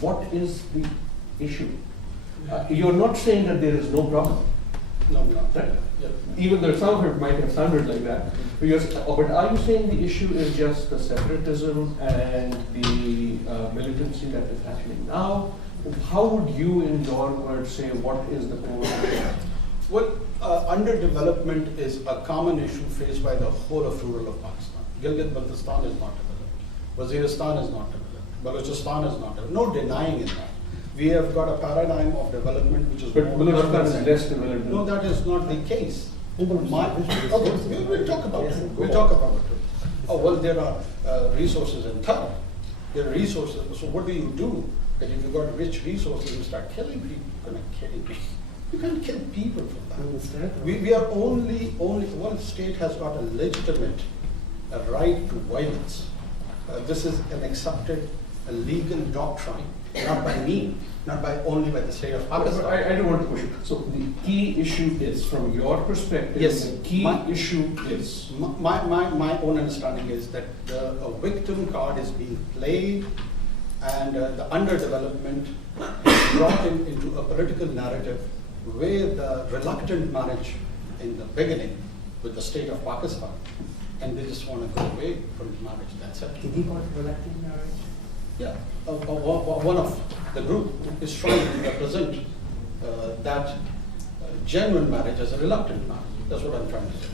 What is the issue? You're not saying that there is no problem, No, no. right? Yeah. Even though some of it might have sounded like that. But are you saying the issue is just the separatism and the militancy that is happening now? How would you, in your words, say what is the core issue? Well, underdevelopment is a common issue faced by the whole of rural of Pakistan. Gilgit-Baltistan is not developed. Waziristan is not developed. Balochistan is not developed. No denying in that. We have got a paradigm of development which is But more Balochistan is urban. less developed. No, that is not the case. Okay, we'll talk about Yes, it. go We'll on. talk about it. Oh, well, there are resources in Thar. There are resources. So what do you do? That if you've got rich resources, you start killing people. You're gonna kill people. You can't kill people for that. Understand? We are only one state has got a legitimate right to violence. This is an accepted, a legal doctrine, not by me, not by only by the state of But Pakistan. I don't want to push it. So the key issue is, from your perspective, Yes. the key issue is. My own understanding is that a victim card is being played, and the underdevelopment is brought into a political narrative where the reluctant marriage in the beginning with the state of Pakistan, and they just want to go away from marriage. That's it. Did he call it reluctant marriage? Yeah, one of the group is trying to represent that genuine marriage as a reluctant marriage. That's what I'm trying to say.